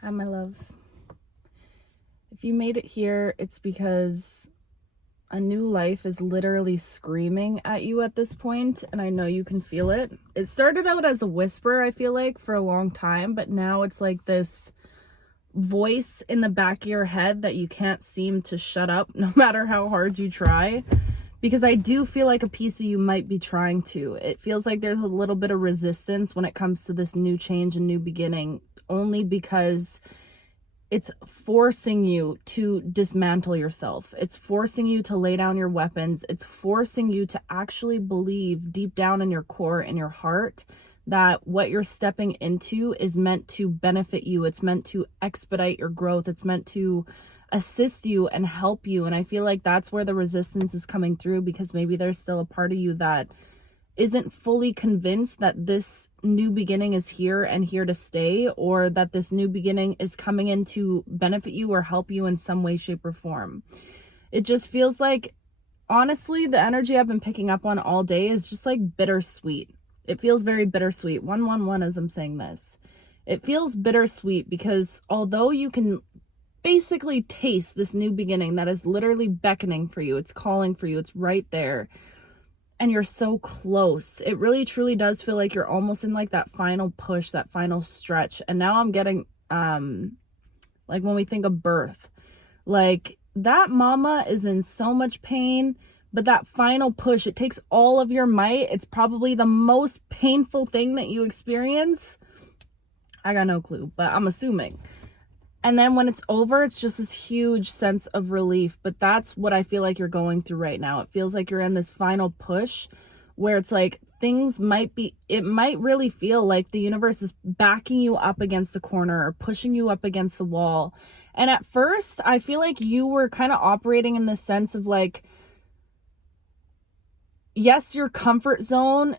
Hi, my love. If you made it here, it's because a new life is literally screaming at you at this point, and I know you can feel it. It started out as a whisper, I feel like, for a long time, but now it's like this voice in the back of your head that you can't seem to shut up no matter how hard you try. Because I do feel like a piece of you might be trying to. It feels like there's a little bit of resistance when it comes to this new change and new beginning, only because it's forcing you to dismantle yourself. It's forcing you to lay down your weapons. It's forcing you to actually believe deep down in your core, in your heart, that what you're stepping into is meant to benefit you. It's meant to expedite your growth. It's meant to assist you and help you. And I feel like that's where the resistance is coming through, because maybe there's still a part of you that isn't fully convinced that this new beginning is here and here to stay, or that this new beginning is coming in to benefit you or help you in some way, shape, or form. It just feels like, honestly, the energy I've been picking up on all day is just like bittersweet. It feels very bittersweet. 111 as I'm saying this. It feels bittersweet because although you can basically taste this new beginning that is literally beckoning for you, it's calling for you, it's right there, and you're so close. It really truly does feel like you're almost in like that final push, that final stretch. And now I'm getting like when we think of birth, like that mama is in so much pain, but that final push, it takes all of your might. It's probably the most painful thing that you experience. I got no clue, but I'm assuming. And then when it's over, it's just this huge sense of relief. But that's what I feel like you're going through right now. It feels like you're in this final push where it's like things might be, it might really feel like the universe is backing you up against the corner or pushing you up against the wall. And at first, I feel like you were kind of operating in the sense of like, yes, your comfort zone,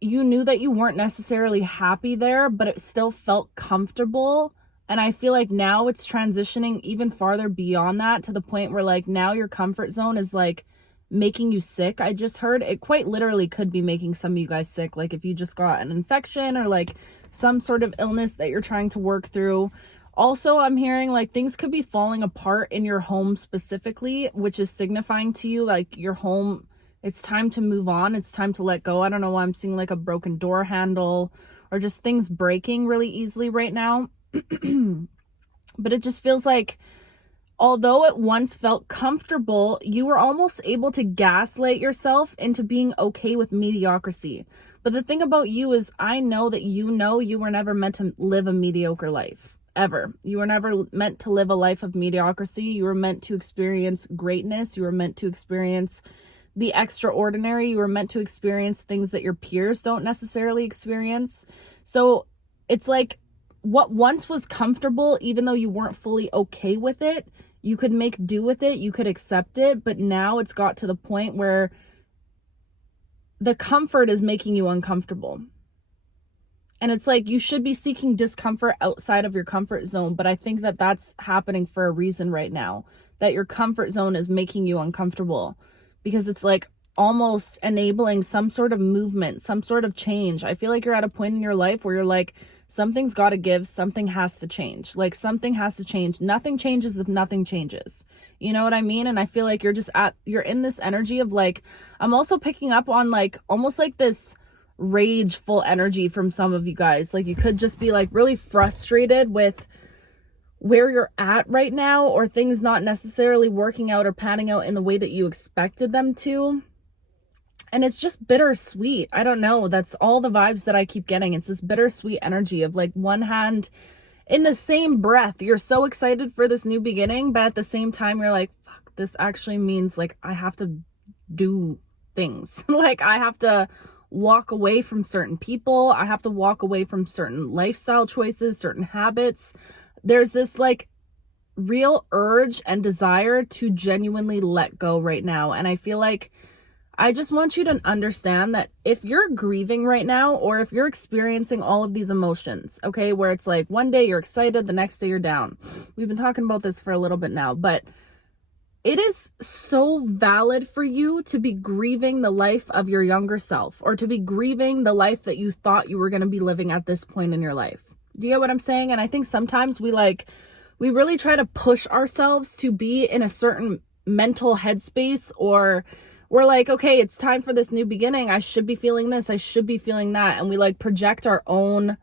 you knew that you weren't necessarily happy there, but it still felt comfortable. And I feel like now it's transitioning even farther beyond that, to the point where like now your comfort zone is like making you sick. I just heard it quite literally could be making some of you guys sick. Like if you just got an infection or like some sort of illness that you're trying to work through. Also, I'm hearing like things could be falling apart in your home specifically, which is signifying to you like your home, it's time to move on. It's time to let go. I don't know why I'm seeing like a broken door handle or just things breaking really easily right now. But it just feels like, although it once felt comfortable, you were almost able to gaslight yourself into being okay with mediocrity. But the thing about you is, I know that you were never meant to live a mediocre life. Ever. You were never meant to live a life of mediocrity. You were meant to experience greatness. You were meant to experience the extraordinary. You were meant to experience things that your peers don't necessarily experience. So it's like, what once was comfortable, even though you weren't fully okay with it, you could make do with it, you could accept it, but now it's got to the point where the comfort is making you uncomfortable. And it's like you should be seeking discomfort outside of your comfort zone, but I think that that's happening for a reason right now, that your comfort zone is making you uncomfortable, because it's like almost enabling some sort of movement, some sort of change. I feel like you're at a point in your life where you're like, something's got to give, something has to change. Like something has to change. Nothing changes if nothing changes. You know what I mean? And I feel like you're in this energy of like, I'm also picking up on like almost like this rageful energy from some of you guys. Like you could just be like really frustrated with where you're at right now, or things not necessarily working out or panning out in the way that you expected them to. And it's just bittersweet. I don't know. That's all the vibes that I keep getting. It's this bittersweet energy of like, one hand, in the same breath, you're so excited for this new beginning, but at the same time, you're like, fuck, this actually means like I have to do things. Like I have to walk away from certain people. I have to walk away from certain lifestyle choices, certain habits. There's this like real urge and desire to genuinely let go right now. And I feel like I just want you to understand that if you're grieving right now, or if you're experiencing all of these emotions, okay, where it's like one day you're excited, the next day you're down. We've been talking about this for a little bit now, but it is so valid for you to be grieving the life of your younger self, or to be grieving the life that you thought you were going to be living at this point in your life. Do you get what I'm saying? And I think sometimes we really try to push ourselves to be in a certain mental headspace, or we're like, okay, it's time for this new beginning. I should be feeling this. I should be feeling that. And we like project our own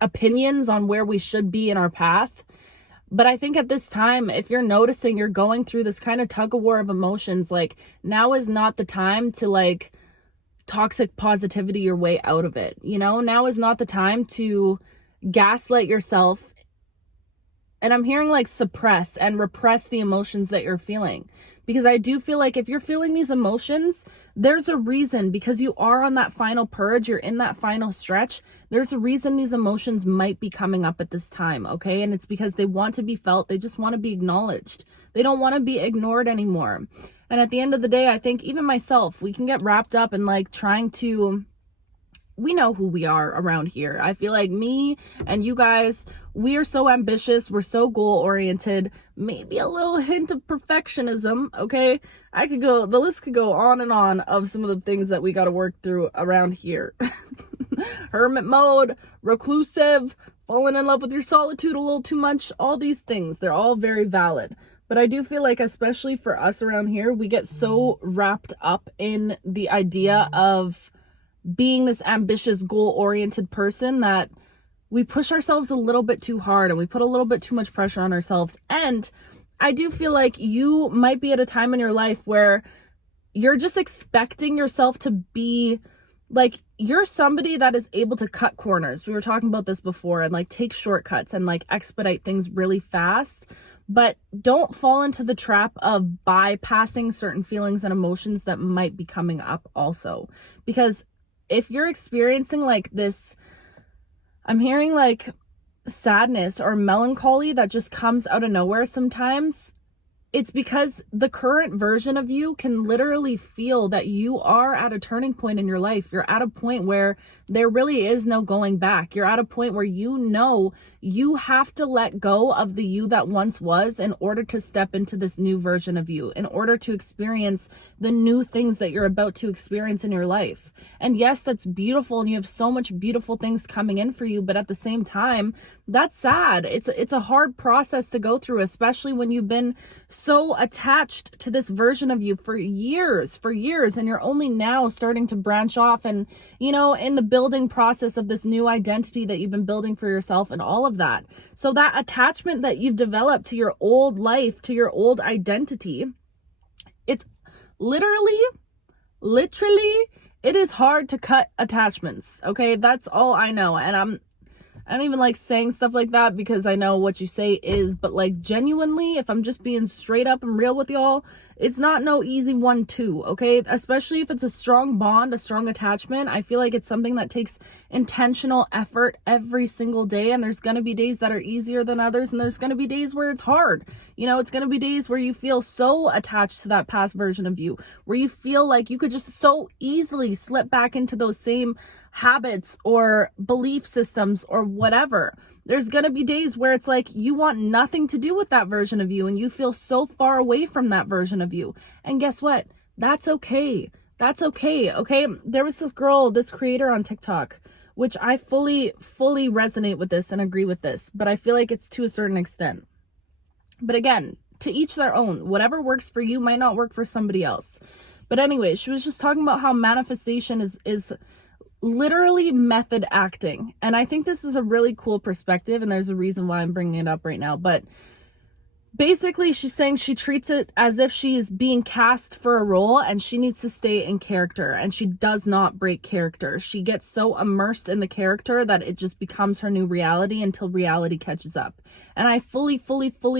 opinions on where we should be in our path. But I think at this time, if you're noticing you're going through this kind of tug of war of emotions, like now is not the time to like toxic positivity your way out of it. You know, now is not the time to gaslight yourself. And I'm hearing like suppress and repress the emotions that you're feeling. Because I do feel like if you're feeling these emotions, there's a reason, because you are on that final purge, you're in that final stretch. There's a reason these emotions might be coming up at this time, okay? And it's because they want to be felt. They just want to be acknowledged. They don't want to be ignored anymore. And at the end of the day, I think even myself, we can get wrapped up in like trying to, we know who we are around here. I feel like me and you guys, we are so ambitious. We're so goal oriented, maybe a little hint of perfectionism. Okay. The list could go on and on of some of the things that we got to work through around here. Hermit mode, reclusive, falling in love with your solitude a little too much. All these things, they're all very valid. But I do feel like, especially for us around here, we get so wrapped up in the idea of being this ambitious, goal-oriented person that we push ourselves a little bit too hard and we put a little bit too much pressure on ourselves. And I do feel like you might be at a time in your life where you're just expecting yourself to be like, you're somebody that is able to cut corners. We were talking about this before, and like take shortcuts and like expedite things really fast. But don't fall into the trap of bypassing certain feelings and emotions that might be coming up also. Because if you're experiencing like this, I'm hearing like sadness or melancholy that just comes out of nowhere sometimes, it's because the current version of you can literally feel that you are at a turning point in your life. You're at a point where there really is no going back. You're at a point where you know you have to let go of the you that once was in order to step into this new version of you, in order to experience the new things that you're about to experience in your life. And yes, that's beautiful, and you have so much beautiful things coming in for you, but at the same time, that's sad. It's a hard process to go through, especially when you've been so attached to this version of you for years, and you're only now starting to branch off and, you know, in the building process of this new identity that you've been building for yourself and all of that. So that attachment that you've developed to your old life, to your old identity, it's literally, it is hard to cut attachments. Okay. That's all I know. And I don't even like saying stuff like that because I know what you say is, but like genuinely, if I'm just being straight up and real with y'all, it's not no easy 1-2, okay? Especially if it's a strong bond, a strong attachment. I feel like it's something that takes intentional effort every single day, and there's gonna be days that are easier than others, and there's gonna be days where it's hard. You know, it's gonna be days where you feel so attached to that past version of you, where you feel like you could just so easily slip back into those same habits or belief systems or whatever. There's going to be days where it's like you want nothing to do with that version of you and you feel so far away from that version of you. And guess what? That's okay. That's okay. Okay. There was this girl, this creator on TikTok, which I fully resonate with this and agree with this, but I feel like it's to a certain extent. But again, to each their own. Whatever works for you might not work for somebody else. But anyway, she was just talking about how manifestation is literally method acting. And I think this is a really cool perspective, and there's a reason why I'm bringing it up right now. But basically, she's saying she treats it as if she's being cast for a role and she needs to stay in character, and she does not break character. She gets so immersed in the character that it just becomes her new reality until reality catches up. And I fully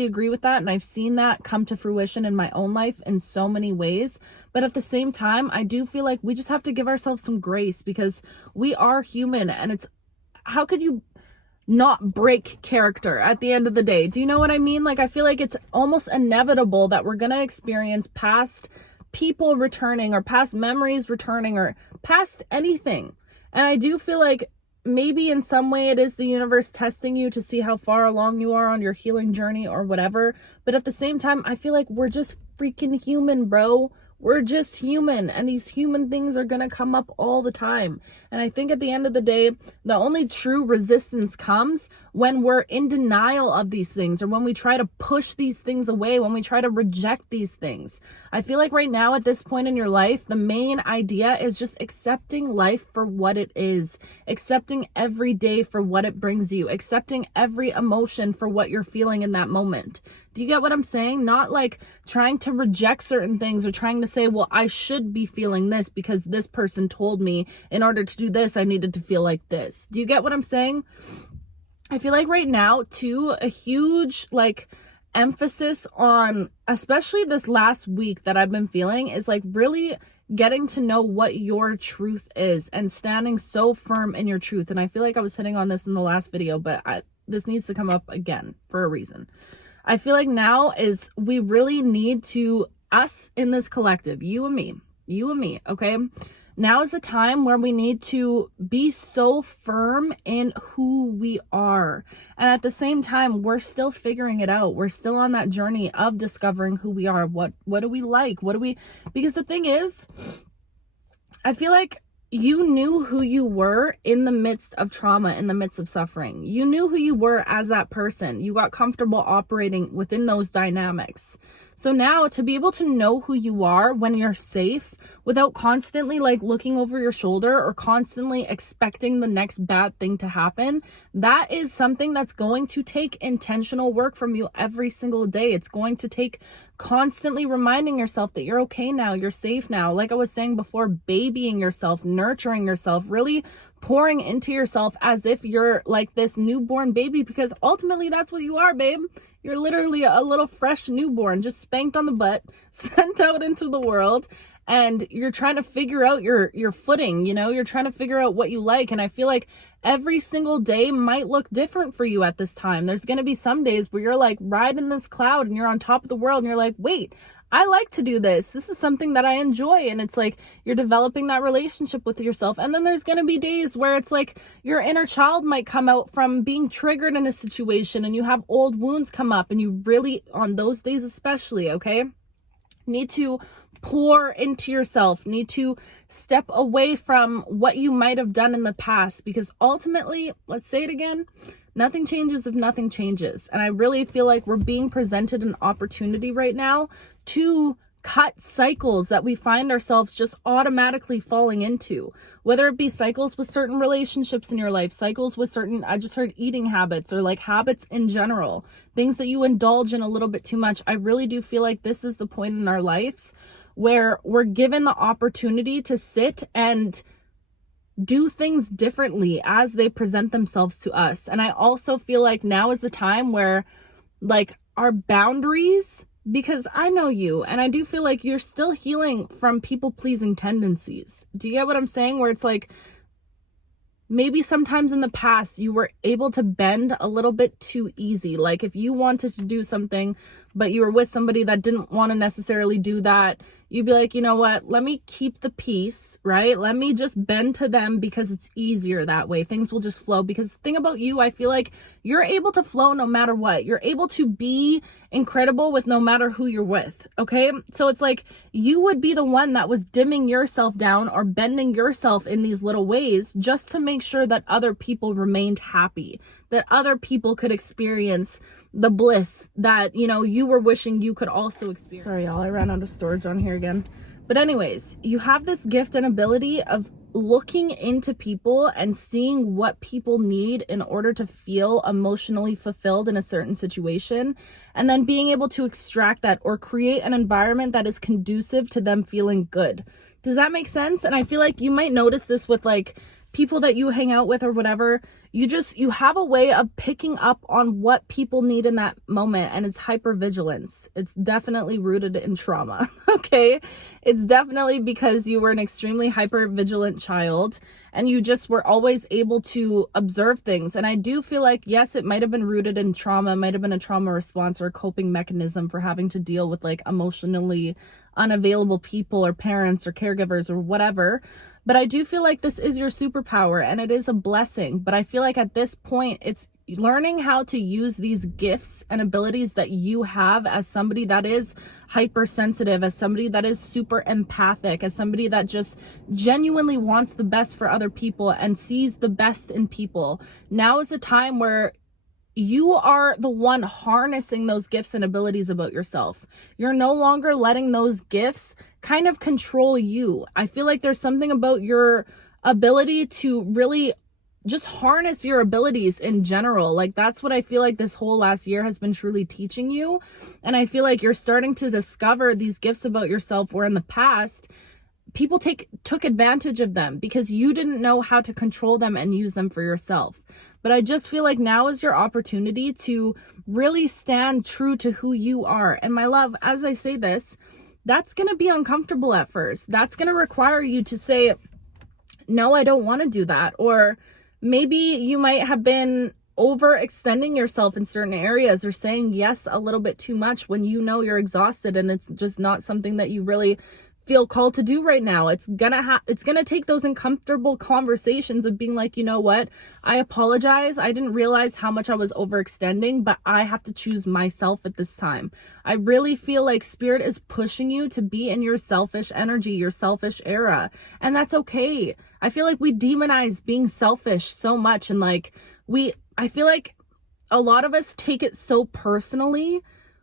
agree with that. And I've seen that come to fruition in my own life in so many ways. But at the same time, I do feel like we just have to give ourselves some grace because we are human, and it's, how could you not break character at the end of the day? Do you know what I mean? Like, I feel like it's almost inevitable that we're going to experience past people returning or past memories returning or past anything. And I do feel like maybe in some way it is the universe testing you to see how far along you are on your healing journey or whatever. But at the same time, I feel like we're just freaking human, bro. We're just human, and these human things are going to come up all the time. And I think at the end of the day, the only true resistance comes when we're in denial of these things, or when we try to push these things away, when we try to reject these things. I feel like right now at this point in your life, the main idea is just accepting life for what it is, accepting every day for what it brings you, accepting every emotion for what you're feeling in that moment. Do you get what I'm saying? Not like trying to reject certain things or trying to say, well, I should be feeling this because this person told me in order to do this, I needed to feel like this. Do you get what I'm saying? I feel like right now, too, a huge emphasis on, especially this last week that I've been feeling, is really getting to know what your truth is and standing so firm in your truth. And I feel like I was hitting on this in the last video, but this needs to come up again for a reason. I feel like now is we really need to, us in this collective, you and me, okay? Now is the time where we need to be so firm in who we are. And at the same time, we're still figuring it out. We're still on that journey of discovering who we are. What do we like? Because the thing is, I feel like you knew who you were in the midst of trauma, in the midst of suffering. You knew who you were as that person. You got comfortable operating within those dynamics. So now to be able to know who you are when you're safe without constantly looking over your shoulder or constantly expecting the next bad thing to happen, that is something that's going to take intentional work from you every single day. It's going to take constantly reminding yourself that you're okay now, you're safe now. Like I was saying before, babying yourself, nurturing yourself, really pouring into yourself as if you're like this newborn baby, because ultimately that's what you are, babe. You're literally a little fresh newborn, just spanked on the butt, sent out into the world, and you're trying to figure out your footing, you're trying to figure out what you like. And I feel like every single day might look different for you at this time. There's going to be some days where you're riding this cloud and you're on top of the world and you're like, wait, I like to do this. This is something that I enjoy. And it's you're developing that relationship with yourself. And then there's going to be days where it's your inner child might come out from being triggered in a situation and you have old wounds come up, and you really, on those days especially, okay, need to pour into yourself, need to step away from what you might have done in the past, because ultimately, let's say it again, nothing changes if nothing changes. And I really feel like we're being presented an opportunity right now to cut cycles that we find ourselves just automatically falling into, whether it be cycles with certain relationships in your life, cycles with certain, I just heard eating habits, or habits in general, things that you indulge in a little bit too much. I really do feel like this is the point in our lives where we're given the opportunity to sit and do things differently as they present themselves to us. And I also feel like now is the time where our boundaries, because I know you, and I do feel like you're still healing from people-pleasing tendencies. Do you get what I'm saying? Where it's maybe sometimes in the past you were able to bend a little bit too easy. If you wanted to do something, but you were with somebody that didn't want to necessarily do that, you'd be like, you know what, let me keep the peace, right? Let me just bend to them because it's easier that way. Things will just flow. Because the thing about you, I feel like you're able to flow no matter what. You're able to be incredible with no matter who you're with, okay? So it's you would be the one that was dimming yourself down or bending yourself in these little ways just to make sure that other people remained happy, that other people could experience the bliss that, you were wishing you could also experience. Sorry, y'all, I ran out of storage on here again. But anyways, you have this gift and ability of looking into people and seeing what people need in order to feel emotionally fulfilled in a certain situation, and then being able to extract that or create an environment that is conducive to them feeling good. Does that make sense? And I feel like you might notice this with people that you hang out with or whatever. You have a way of picking up on what people need in that moment, and it's hypervigilance. It's definitely rooted in trauma, okay? It's definitely because you were an extremely hypervigilant child and you just were always able to observe things. And I do feel like, yes, it might have been rooted in trauma, might have been a trauma response or a coping mechanism for having to deal with emotionally unavailable people or parents or caregivers or whatever. But I do feel like this is your superpower and it is a blessing. But I feel like at this point, it's learning how to use these gifts and abilities that you have as somebody that is hypersensitive, as somebody that is super empathic, as somebody that just genuinely wants the best for other people and sees the best in people. Now is a time where you are the one harnessing those gifts and abilities about yourself. You're no longer letting those gifts kind of control you. I feel like there's something about your ability to really just harness your abilities in general. Like, that's what I feel like this whole last year has been truly teaching you. And I feel like you're starting to discover these gifts about yourself where in the past, people took advantage of them because you didn't know how to control them and use them for yourself. But I just feel like now is your opportunity to really stand true to who you are. And my love, as I say this, that's going to be uncomfortable at first. That's going to require you to say, no, I don't want to do that. Or maybe you might have been overextending yourself in certain areas or saying yes a little bit too much when you know you're exhausted and it's just not something that you really feel called to do right now. It's gonna take those uncomfortable conversations of being like, you know what, I apologize, I didn't realize how much I was overextending, but I have to choose myself at this time. I really feel like spirit is pushing you to be in your selfish energy, your selfish era, and that's okay. I feel like we demonize being selfish so much, and like I feel like a lot of us take it so personally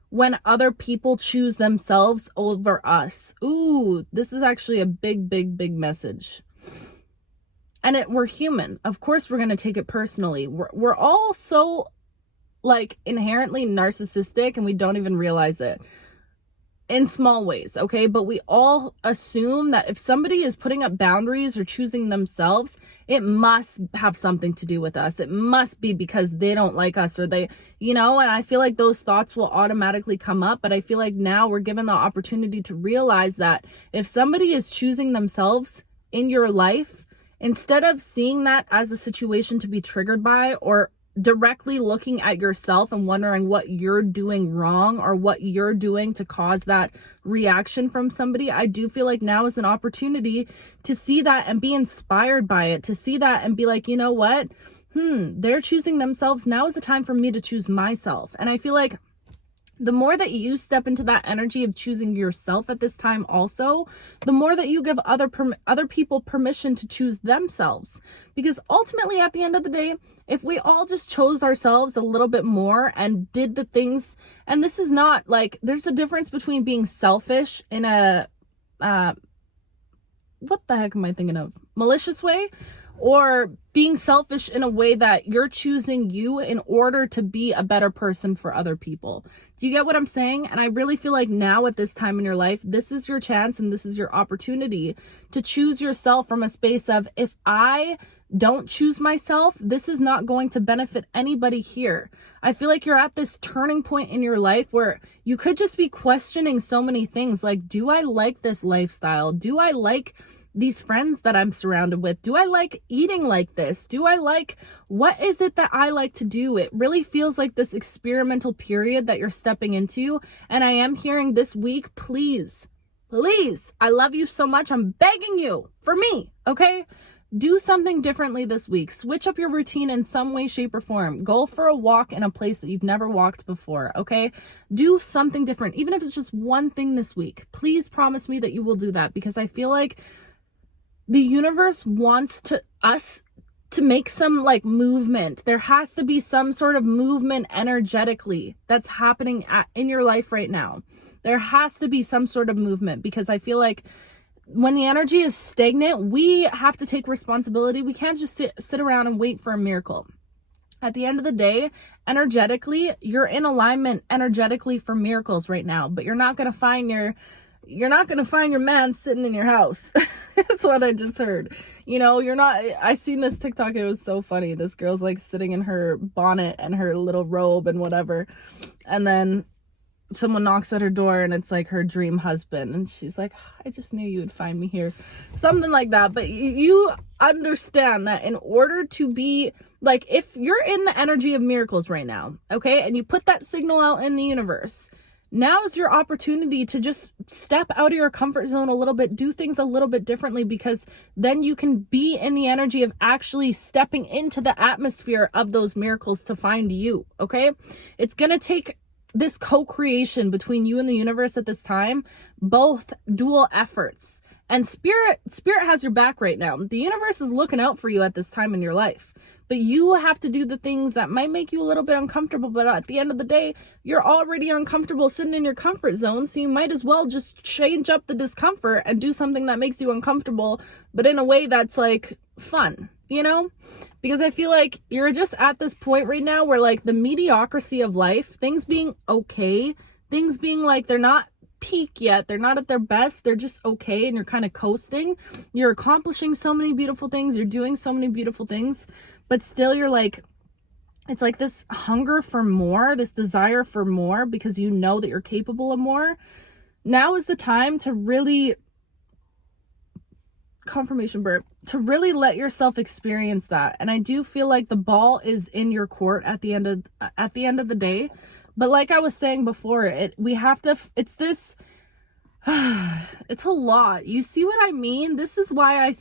when other people choose themselves over us. Ooh, this is actually a big, big, big message. And we're human. Of course, we're going to take it personally. We're all so like inherently narcissistic and we don't even realize it in small ways. Okay. But we all assume that if somebody is putting up boundaries or choosing themselves, it must have something to do with us. It must be because they don't like us or they, and I feel like those thoughts will automatically come up. But I feel like now we're given the opportunity to realize that if somebody is choosing themselves in your life, instead of seeing that as a situation to be triggered by or directly looking at yourself and wondering what you're doing wrong or what you're doing to cause that reaction from somebody, I do feel like now is an opportunity to see that and be inspired by it, to see that and be like, you know what? They're choosing themselves. Now is the time for me to choose myself. And I feel like the more that you step into that energy of choosing yourself at this time also, the more that you give other people permission to choose themselves. Because ultimately, at the end of the day, if we all just chose ourselves a little bit more and did the things, and this is not like, there's a difference between being selfish in a, what the heck am I thinking of? Malicious way, or being selfish in a way that you're choosing you in order to be a better person for other people. Do you get what I'm saying? And I really feel like now at this time in your life, this is your chance and this is your opportunity to choose yourself from a space of, if I don't choose myself, this is not going to benefit anybody here. I feel like you're at this turning point in your life where you could just be questioning so many things. Like, do I like this lifestyle? Do I like these friends that I'm surrounded with? Do I like eating like this? What is it that I like to do? It really feels like this experimental period that you're stepping into. And I am hearing this week, please, I love you so much. I'm begging you for me. Okay. Do something differently this week. Switch up your routine in some way, shape, or form. Go for a walk in a place that you've never walked before, okay? Do something different, even if it's just one thing this week. Please promise me that you will do that, because I feel like the universe wants us to make some like movement. There has to be some sort of movement energetically that's happening in your life right now. There has to be some sort of movement, because I feel like when the energy is stagnant, we have to take responsibility. We can't just sit around and wait for a miracle. At the end of the day, energetically, you're in alignment energetically for miracles right now, but you're not going to find your man sitting in your house. That's what I just heard. I seen this TikTok. It was so funny. This girl's like sitting in her bonnet and her little robe and whatever. And then someone knocks at her door and it's like her dream husband. And she's like, I just knew you would find me here. Something like that. But you understand that in order to be like, if you're in the energy of miracles right now, okay, and you put that signal out in the universe, Now is your opportunity to just step out of your comfort zone a little bit, do things a little bit differently, because then you can be in the energy of actually stepping into the atmosphere of those miracles to find you, okay? It's going to take this co-creation between you and the universe at this time, both dual efforts. And spirit has your back right now. The universe is looking out for you at this time in your life. But you have to do the things that might make you a little bit uncomfortable. But at the end of the day, you're already uncomfortable sitting in your comfort zone. So you might as well just change up the discomfort and do something that makes you uncomfortable, but in a way that's like fun, you know? Because I feel like you're just at this point right now where like the mediocrity of life, things being okay, things being like they're not peak yet, they're not at their best, they're just okay, and you're kind of coasting. You're accomplishing so many beautiful things, you're doing so many beautiful things, but still you're like, it's like this hunger for more, this desire for more, because you know that you're capable of more. Now is the time to really, confirmation burp, to really let yourself experience that. And I do feel like the ball is in your court at the end of the day. But like I was saying before, it's this, it's a lot. You see what I mean? This is why I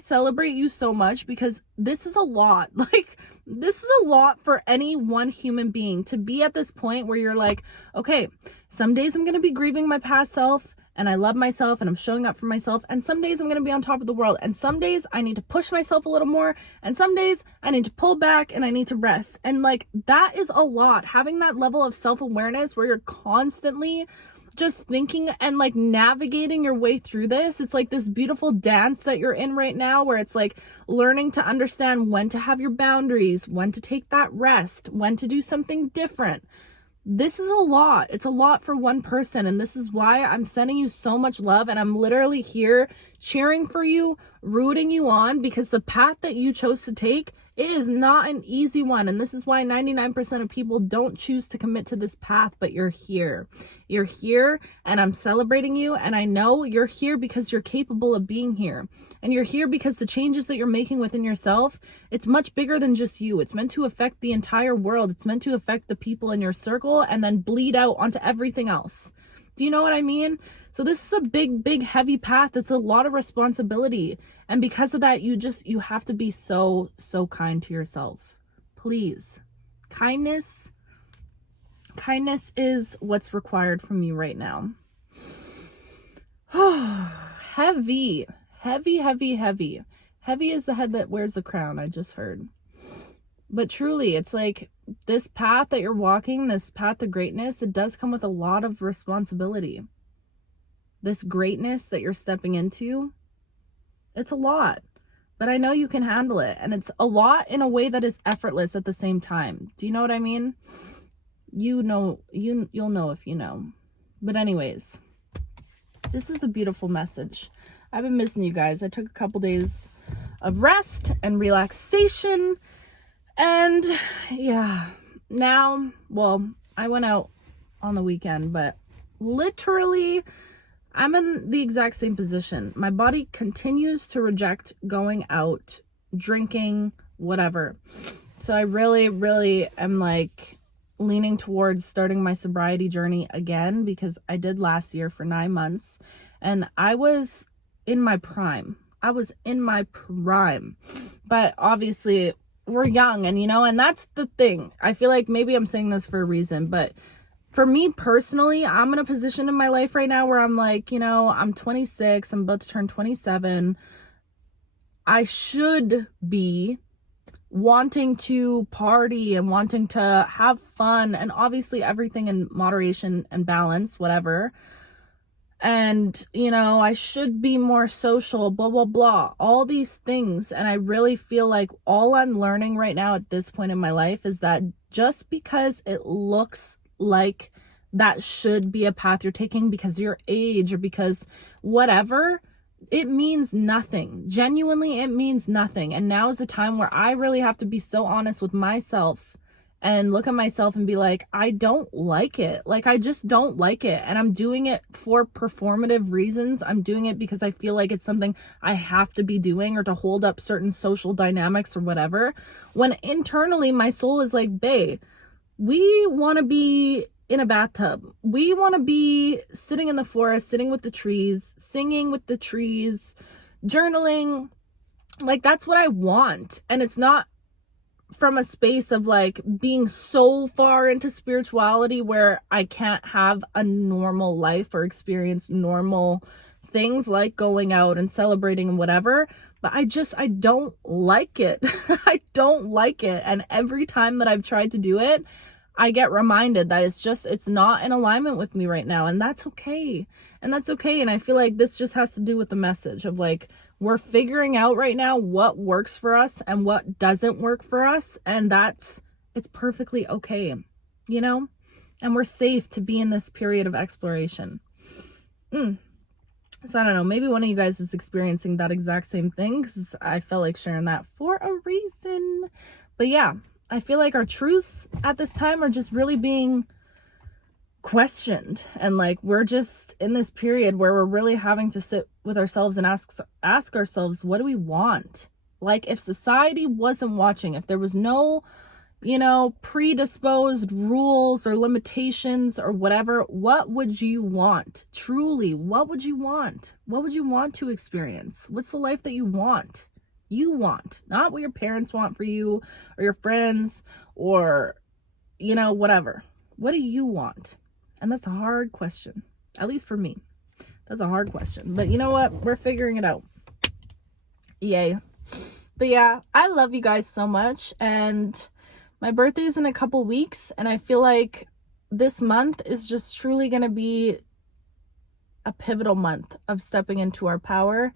celebrate you so much, because this is a lot. Like, this is a lot for any one human being to be at this point where you're like, okay, some days I'm going to be grieving my past self and I love myself and I'm showing up for myself. And some days I'm going to be on top of the world. And some days I need to push myself a little more. And some days I need to pull back and I need to rest. And like, that is a lot. Having that level of self-awareness where you're constantly just thinking and like navigating your way through this. It's like this beautiful dance that you're in right now, where it's like learning to understand when to have your boundaries, when to take that rest, when to do something different. This is a lot. It's a lot for one person. And this is why I'm sending you so much love. And I'm literally here cheering for you, rooting you on, because the path that you chose to take is not an easy one. And this is why 99% of people don't choose to commit to this path, but you're here. You're here, and I'm celebrating you. And I know you're here because you're capable of being here. And you're here because the changes that you're making within yourself, it's much bigger than just you. It's meant to affect the entire world. It's meant to affect the people in your circle and then bleed out onto everything else. Do you know what I mean? So this is a big, big, heavy path. It's a lot of responsibility. And because of that, you have to be so, so kind to yourself. Please. Kindness is what's required from you right now. Heavy. Heavy, heavy, heavy. Heavy is the head that wears the crown, I just heard. But truly, it's like this path that you're walking, this path to greatness, it does come with a lot of responsibility. This greatness that you're stepping into, it's a lot. But I know you can handle it. And it's a lot in a way that is effortless at the same time. Do you know what I mean? You'll know if you know. But anyways, this is a beautiful message. I've been missing you guys. I took a couple days of rest and relaxation. And yeah, now, well, I went out on the weekend, but literally I'm in the exact same position. My body continues to reject going out, drinking, whatever. So I really, really am like leaning towards starting my sobriety journey again, because I did last year for 9 months and I was in my prime. But obviously we're young, and and that's the thing. I feel like maybe I'm saying this for a reason, but for me personally, I'm in a position in my life right now where I'm like, I'm 26, I'm about to turn 27. I should be wanting to party and wanting to have fun, and obviously everything in moderation and balance, whatever. And, I should be more social, blah, blah, blah, all these things. And I really feel like all I'm learning right now at this point in my life is that just because it looks like that should be a path you're taking because of your age or because whatever, it means nothing. Genuinely, it means nothing. And now is the time where I really have to be so honest with myself and look at myself and be like, I don't like it. Like, I just don't like it. And I'm doing it for performative reasons. I'm doing it because I feel like it's something I have to be doing or to hold up certain social dynamics or whatever. When internally my soul is like, bae, we want to be in a bathtub. We want to be sitting in the forest, sitting with the trees, singing with the trees, journaling. Like, that's what I want. And it's not from a space of like being so far into spirituality where I can't have a normal life or experience normal things like going out and celebrating and whatever. But I don't like it. I don't like it. And every time that I've tried to do it, I get reminded that it's not in alignment with me right now. And that's okay. And that's okay. And I feel like this just has to do with the message of like, we're figuring out right now what works for us and what doesn't work for us. And it's perfectly okay, you know? And we're safe to be in this period of exploration. So I don't know, maybe one of you guys is experiencing that exact same thing, because I felt like sharing that for a reason. But yeah, I feel like our truths at this time are just really being questioned, and like we're just in this period where we're really having to sit with ourselves and ask ourselves, what do we want? Like, if society wasn't watching, if there was no, predisposed rules or limitations or whatever, what would you want? Truly, what would you want? What would you want to experience? What's the life that you want? You want, not what your parents want for you or your friends or, whatever. What do you want? And that's a hard question, at least for me. That's a hard question. But you know what? We're figuring it out. Yay. But yeah, I love you guys so much. And my birthday is in a couple weeks. And I feel like this month is just truly going to be a pivotal month of stepping into our power.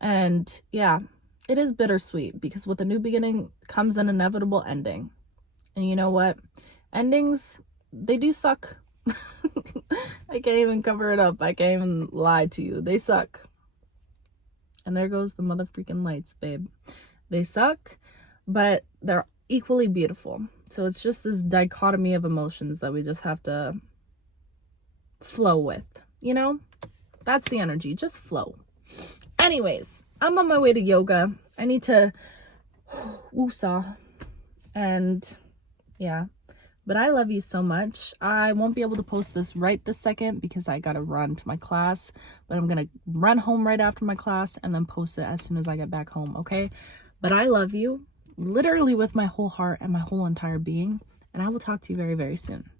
And yeah, it is bittersweet, because with a new beginning comes an inevitable ending. And you know what? Endings, they do suck. I can't even cover it up. I can't even lie to you. They suck. And there goes the motherfucking lights, babe. They suck, but they're equally beautiful. So it's just this dichotomy of emotions that we just have to flow with, That's the energy. Just flow. Anyways, I'm on my way to yoga. I need to woosah. And yeah. But I love you so much. I won't be able to post this right this second because I gotta run to my class. But I'm gonna run home right after my class and then post it as soon as I get back home, okay? But I love you, literally with my whole heart and my whole entire being. And I will talk to you very, very soon.